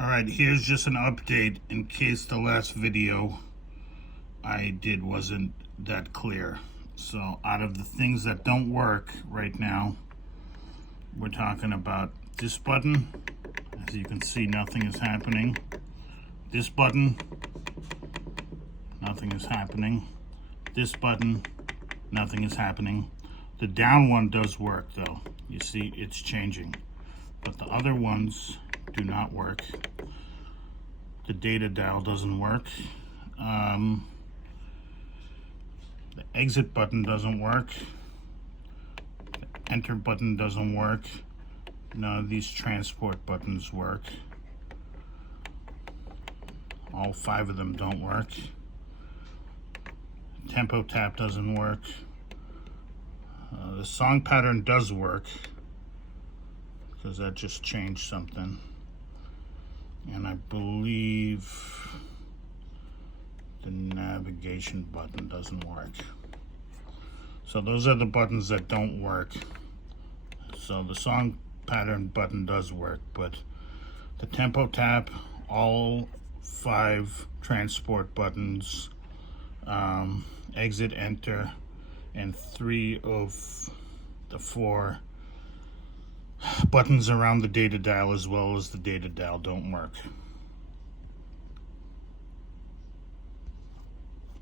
Alright, here's just an update in case the last video I did wasn't that clear. So out of the things that don't work right now, we're talking about this button. As you can see, nothing is happening. This button, nothing is happening. This button, nothing is happening. The down one does work though. You see, it's changing. But the other ones do not work. The data dial doesn't work. The exit button doesn't work. The enter button doesn't work. None of these transport buttons work. All 5 of them don't work. Tempo tap doesn't work. The song pattern does work, because that just changed something. And I believe the navigation button doesn't work. So those are the buttons that don't work. So the song pattern button does work, but the tempo tap, all 5 transport buttons, exit, enter, and 3 of the 4 buttons around the data dial as well as the data dial don't work.